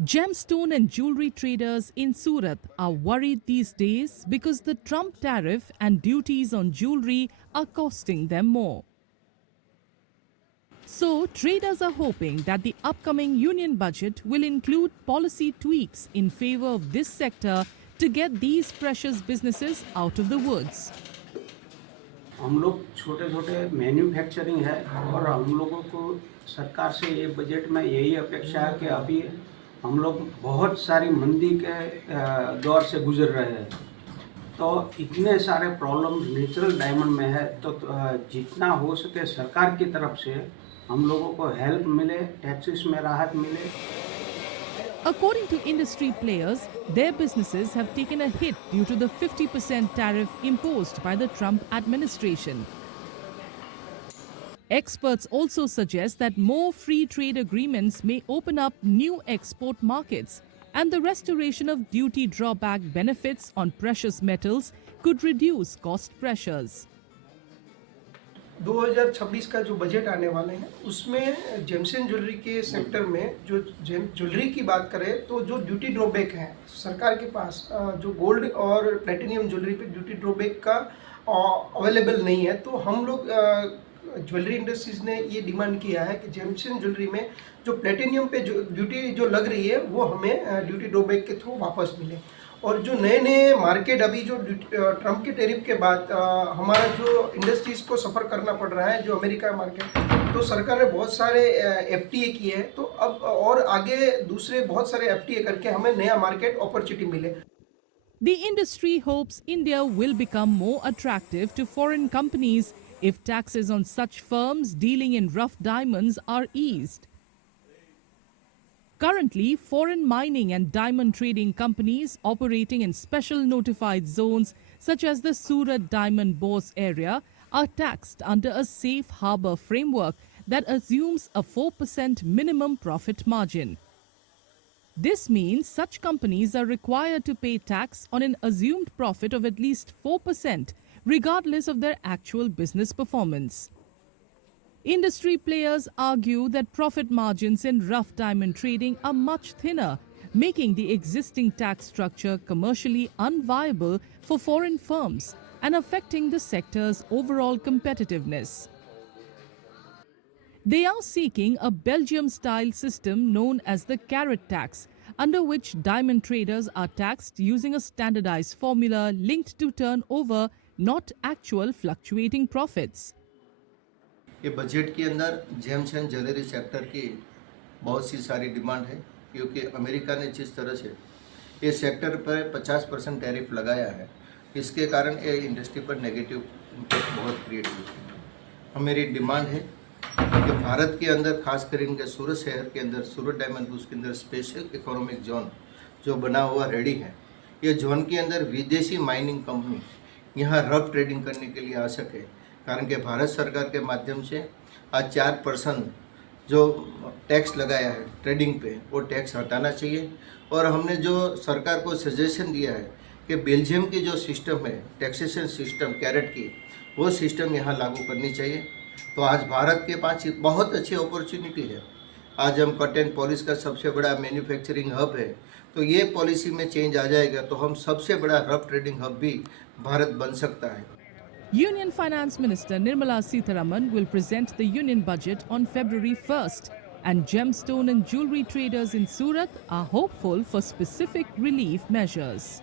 Gemstone and jewelry traders in Surat are worried these days because the Trump tariff and duties on jewelry are costing them more. So, traders are hoping that the upcoming union budget will include policy tweaks in favor of this sector to get these precious businesses out of the woods. हम लोग छोटे छोटे manufacturing है और हम लोगों को सरकार से ये बजट में यही अपेक्षा है कि अभी हम लोग बहुत सारी मंदी के दौर से गुजर रहे हैं, तो इतने सारे प्रॉब्लम नेचुरल डायमंड में है, तो जितना हो सके सरकार की तरफ से हम लोगों को हेल्प मिले, टैक्सेस में राहत मिले। According to industry players, their businesses have taken a hit due to the 50% tariff imposed by the Trump administration. Experts also suggest that more free trade agreements may open up new export markets, and the restoration of duty drawback benefits on precious metals could reduce cost pressures. 2026 का जो budget आने वाले हैं उसमें James and jewellery के sector में जो jewellery की बात करें तो जो ड्यूटी ड्रॉबैक है सरकार के पास, जो गोल्ड और प्लेटिनियम ज्वेलरी पे ड्यूटी ड्रॉबैक का अवेलेबल नहीं है, तो हम लोग ज्वेलरी इंडस्ट्रीज ने ये डिमांड किया है कि जेम्स एंड ज्वेलरी में जो प्लेटिनियम पे जो ड्यूटी जो लग रही है वो हमें ड्यूटी ड्रॉबैक के थ्रू वापस मिले। और जो नए नए मार्केट अभी जो ट्रम्प के टैरिफ के बाद हमारा जो इंडस्ट्रीज को सफ़र करना पड़ रहा है, जो अमेरिका मार्केट, तो सरकार ने बहुत सारे एफटीए किए हैं, तो अब और आगे दूसरे बहुत सारे एफटीए करके हमें नया मार्केट अपॉर्चुनिटी मिले। The industry hopes India will become more attractive to foreign companies if taxes on such firms dealing in rough diamonds are eased. Currently, foreign mining and diamond trading companies operating in special notified zones such as the Surat Diamond Bourse area are taxed under a safe harbour framework that assumes a 4% minimum profit margin. This means such companies are required to pay tax on an assumed profit of at least 4%, regardless of their actual business performance. Industry players argue that profit margins in rough diamond trading are much thinner, making the existing tax structure commercially unviable for foreign firms and affecting the sector's overall competitiveness. They are seeking a Belgium-style system known as the carrot tax, under which diamond traders are taxed using a standardized formula linked to turnover, not actual fluctuating profits. ये budget के अंदर James and jewellery sector की बहुत सी सारी demand है, क्योंकि America ने जिस तरह से ये सेक्टर पर 50% टैरिफ लगाया है, इसके कारण ये इंडस्ट्री पर नेगेटिव इम्पैक्ट बहुत क्रिएट हुई है। हमारी डिमांड है कि भारत के अंदर खास कर इनके सूरत शहर के अंदर, सूरत डायमंड हाउस के अंदर स्पेशल इकोनॉमिक जोन जो बना हुआ रेडी है, ये जोन के अंदर विदेशी माइनिंग कंपनी यहाँ रफ ट्रेडिंग करने के लिए आ सके, कारण कि भारत सरकार के माध्यम से आज 4% जो टैक्स लगाया है ट्रेडिंग पे, वो टैक्स हटाना चाहिए। और हमने जो सरकार को सजेशन दिया है कि बेल्जियम की जो सिस्टम है टैक्सेशन सिस्टम कैरेट की, वो सिस्टम यहाँ लागू करनी चाहिए। तो आज भारत के पास एक बहुत अच्छी अपॉर्चुनिटी है। आज हम कट एंड पॉलिश का सबसे बड़ा मैन्युफैक्चरिंग हब है, तो ये पॉलिसी में चेंज आ जाएगा तो हम सबसे बड़ा रफ ट्रेडिंग हब भी भारत बन सकता है। Union Finance Minister Nirmala Sitharaman will present the union budget on February 1st, and gemstone and jewelry traders in Surat are hopeful for specific relief measures.